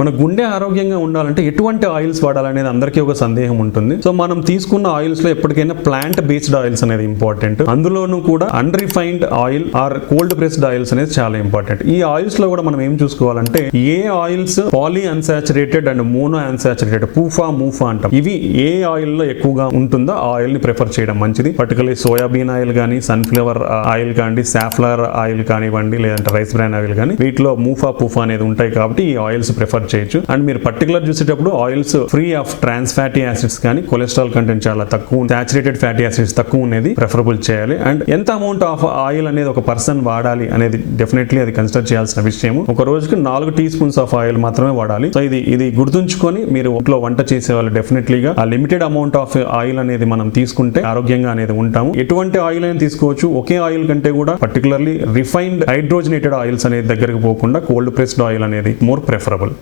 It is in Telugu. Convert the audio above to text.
మన గుండె ఆరోగ్యంగా ఉండాలంటే ఎటువంటి ఆయిల్స్ వాడాలనేది అందరికీ ఒక సందేహం ఉంటుంది. సో మనం తీసుకున్న ఆయిల్స్ లో ఎప్పటికైనా ప్లాంట్ బేస్డ్ ఆయిల్స్ అనేది ఇంపార్టెంట్. అందులోనూ కూడా unrefined oil or cold pressed oils అనేది చాలా ఇంపార్టెంట్. ఈ ఆయిల్స్ లో కూడా మనం ఏం చూసుకోవాలంటే ఏ oils poly unsaturated and mono unsaturated మూఫా అంటాం. ఇవి ఏ ఆయిల్ లో ఎక్కువగా ఉంటుందో ఆ ఆయిల్ ని ప్రిఫర్ చేయడం మంచిది. పర్టికులర్లీ సోయాబీన్ ఆయిల్ కానీ, సన్ఫ్లవర్ ఆయిల్ కానీ, సాఫ్లవర్ ఆయిల్ కానివ్వండి, లేదంటే రైస్ బ్రాన్ ఆయిల్ కానీ, వీటిలో పూఫా అనేది ఉంటాయి కాబట్టి ఈ ఆయిల్స్ ప్రిఫర్ చేయొచ్చు. అండ్ మీరు పర్టికులర్ చూసేటప్పుడు oils free of trans fatty acids కానీ, కొలెస్ట్రాల్ కంటెంట్ చాలా తక్కువ, సాచురేటెడ్ ఫ్యాటీ యాసిడ్స్ తక్కువ అనేది ప్రిఫరబుల్ చేయాలి. అండ్ ఎంత అమౌంట్ ఆఫ్ ఆయిల్ అనేది ఒక పర్సన్ వాడాలి అనేది డెఫినెట్లీ అది కన్సిడర్ చేయాల్సిన విషయం. ఒక రోజుకి 4 టీ స్పూన్స్ ఆఫ్ ఆయిల్ మాత్రమే వాడాలి. సో ఇది గుర్తుంచుకొని మీరు ఇంట్లో వంట చేసే వాళ్ళు డెఫినెట్లీగా ఆ లిమిటెడ్ అమౌంట్ ఆఫ్ ఆయిల్ అనేది మనం తీసుకుంటే ఆరోగ్యంగా అనేది ఉంటాము. ఎటువంటి ఆయిల్ అయినా తీసుకోవచ్చు. ఒకే ఆయిల్ కంటే కూడా పర్టికులర్లీ రిఫైన్డ్ హైడ్రోజనేటెడ్ ఆయిల్స్ అనేది దగ్గరకు పోకుండా కోల్డ్ ప్రెస్డ్ ఆయిల్ అనేది మోర్ ప్రిఫరబుల్.